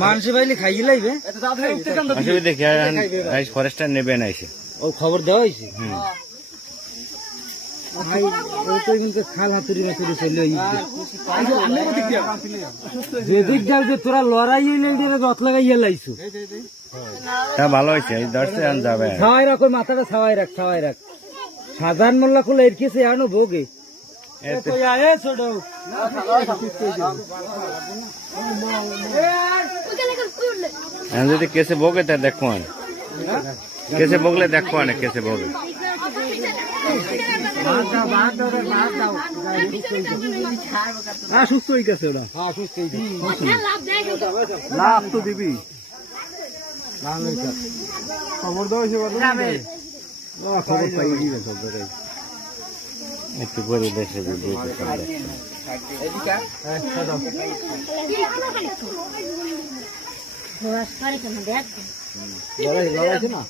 মানুষে পাইলে খাইয়ে লাইবে ফরেস্টার নেবে না এসে ও খবর দেওয়া হয়েছে খাল হাতুড়ি মাতুড়ি চলে যেদিক যাও যে তোরা লড়াই রথ লাগাইয়া লাইছো তা ভালো হয়েছে এই দর্শে আন যাবে ছাওয়াই রাখ ওই মাথাটা ছাওয়াই রাখ সাধারণ মোল্লা খুলে এর কেসে আনো ভোগে যদি কেসে ভোগে তা দেখো কেসে ভোগলে দেখো না কেসে ভোগে সুস্থ হয়ে গেছে ওরা লাভ তো দিবি খবর দেওয়া খবর পাই একটু করে দেখে না